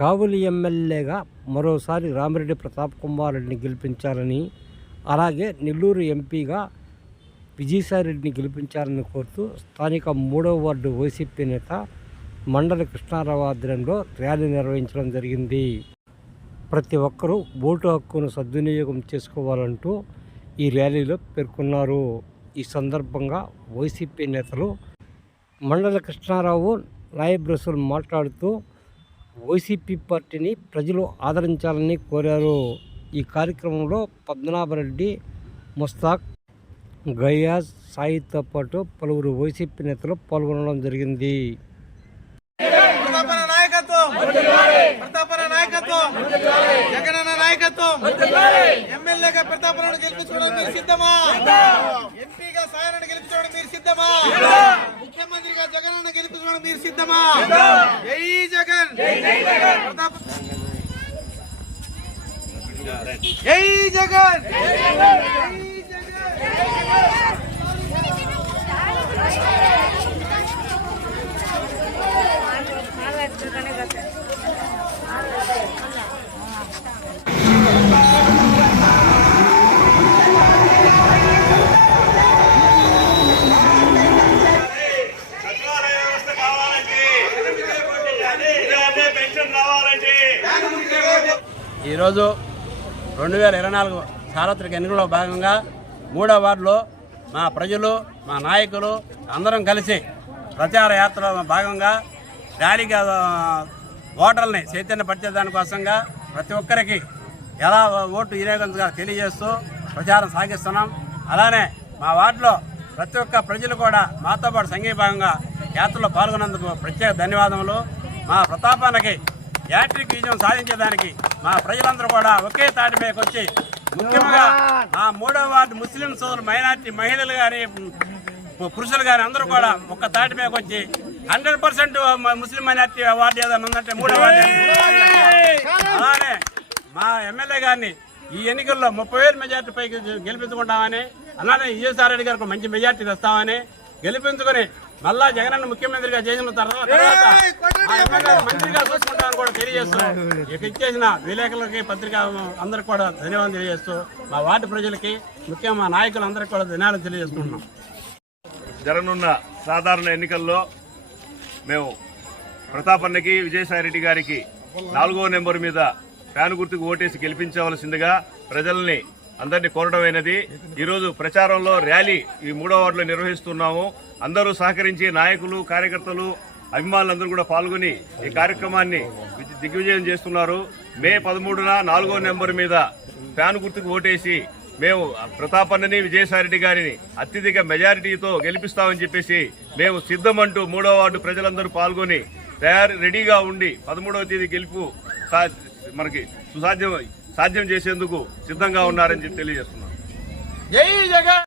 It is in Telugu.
కావులి ఎమ్మెల్యేగా మరోసారి రామిరెడ్డి ప్రతాప్ కుమార్ రెడ్డిని గెలిపించాలని అలాగే నెల్లూరు ఎంపీగా విజయసాయిరెడ్డిని గెలిపించాలని కోరుతూ స్థానిక మూడవ వార్డు వైసీపీ నేత మండల కృష్ణారావు ఆధ్వర్యంలో ర్యాలీ నిర్వహించడం జరిగింది. ప్రతి ఒక్కరూ ఓటు హక్కును సద్వినియోగం చేసుకోవాలంటూ ఈ ర్యాలీలో పేర్కొన్నారు. ఈ సందర్భంగా వైసీపీ నేతలు మండల కృష్ణారావు నాయబ్ రసూల్ మాట్లాడుతూ వైసీపీ పార్టీని ప్రజలు ఆదరించాలని కోరారు. ఈ కార్యక్రమంలో పద్మనాభరెడ్డి ముస్తాక్ గయాజ్ సాయితో పాటు పలువురు వైసీపీ నేతలు పాల్గొనడం జరిగింది. జగనన్న నాయకత్వం! ఎమ్మెల్యేగా ప్రతాపనను గెలిపించుకోవడం మీరు సిద్ధమా? ఎంపీగా సాయనను గెలిపించుకోవడం మీరు సిద్ధమా? ముఖ్యమంత్రిగా జగనన్న గెలిపించుకోవడం మీరు సిద్ధమా? జై జగన్! ఈరోజు రెండు వేల ఇరవై నాలుగు సార్వత్రిక ఎన్నికల్లో భాగంగా మూడో వార్డులో మా ప్రజలు మా నాయకులు అందరం కలిసి ప్రచార యాత్రలో భాగంగా ర్యాలీకి ఓటర్లని చైతన్యపరిచే దానికోసంగా ప్రతి ఒక్కరికి ఎలా ఓటు వినియోగించగా తెలియజేస్తూ ప్రచారం సాగిస్తున్నాం. అలానే మా వార్డులో ప్రతి ఒక్క ప్రజలు కూడా మాతో పాటు సంఘీభాగంగా యాత్రలో పాల్గొన్నందుకు ప్రత్యేక ధన్యవాదములు. మా ప్రతాపానికి యాట్రిక్ విజయం సాధించేదానికి మా ప్రజలందరూ కూడా ఒకే తాటి మీదకి వచ్చి ముఖ్యంగా మా మూడో వార్డు ముస్లిం సోదరులు మైనార్టీ మహిళలు కానీ పురుషులు కానీ అందరూ కూడా ఒక్క తాటి మీదకి వచ్చి hundred percent Muslim minority ward ఏదైనా ఉందంటే మూడో వార్డు అలానే మా ఎమ్మెల్యే గారిని ఈ ఎన్నికల్లో ముప్పై వేల మెజార్టీ పైకి గెలిపించుకుంటామని అలానే విజయసాయి రెడ్డి గారికి మంచి మెజార్టీ తెస్తామని గెలిపించుకొని మళ్ళా జగనన్న ముఖ్యమంత్రిగా చేసిన తర్వాత మంత్రిగా చూసుకుంటామని కూడా తెలియజేస్తూ ఇక ఇచ్చేసిన విలేకరులకి పత్రిక అందరికి కూడా ధన్యవాదాలు తెలియజేస్తూ మా వార్డు ప్రజలకి ముఖ్యంగా మా నాయకులందరికీ కూడా ధన్యవాదాలు తెలియజేస్తున్నాం జరగనున్న సాధారణ ఎన్నికల్లో మేము ప్రతాపన్నకి విజయసాయిరెడ్డి గారికి నాలుగో నెంబర్ మీద ఫ్యాన్ గుర్తుకు ఓటేసి గెలిపించవలసిందిగా ప్రజల్ని అందరినీ కోరడమైనది ఈరోజు ప్రచారంలో ర్యాలీ ఈ మూడో వార్డులో నిర్వహిస్తున్నాము. అందరూ సహకరించి నాయకులు కార్యకర్తలు అభిమానులందరూ కూడా పాల్గొని ఈ కార్యక్రమాన్ని దిగ్విజయం చేస్తున్నారు. మే పదమూడున నాలుగో నెంబర్ మీద ఫ్యాన్ గుర్తుకు ఓటేసి మేము ప్రతాపన్నని విజయసాయిరెడ్డి గారిని అత్యధిక మెజారిటీతో గెలిపిస్తామని చెప్పేసి మేము సిద్ధమంటూ మూడో వార్డు ప్రజలందరూ పాల్గొని తయారు రెడీగా ఉండి పదమూడవ తేదీ గెలుపు మనకి సుసాధ్యం సాధ్యం చేసేందుకు సిద్ధంగా ఉన్నారని చెప్పి తెలియజేస్తున్నాం.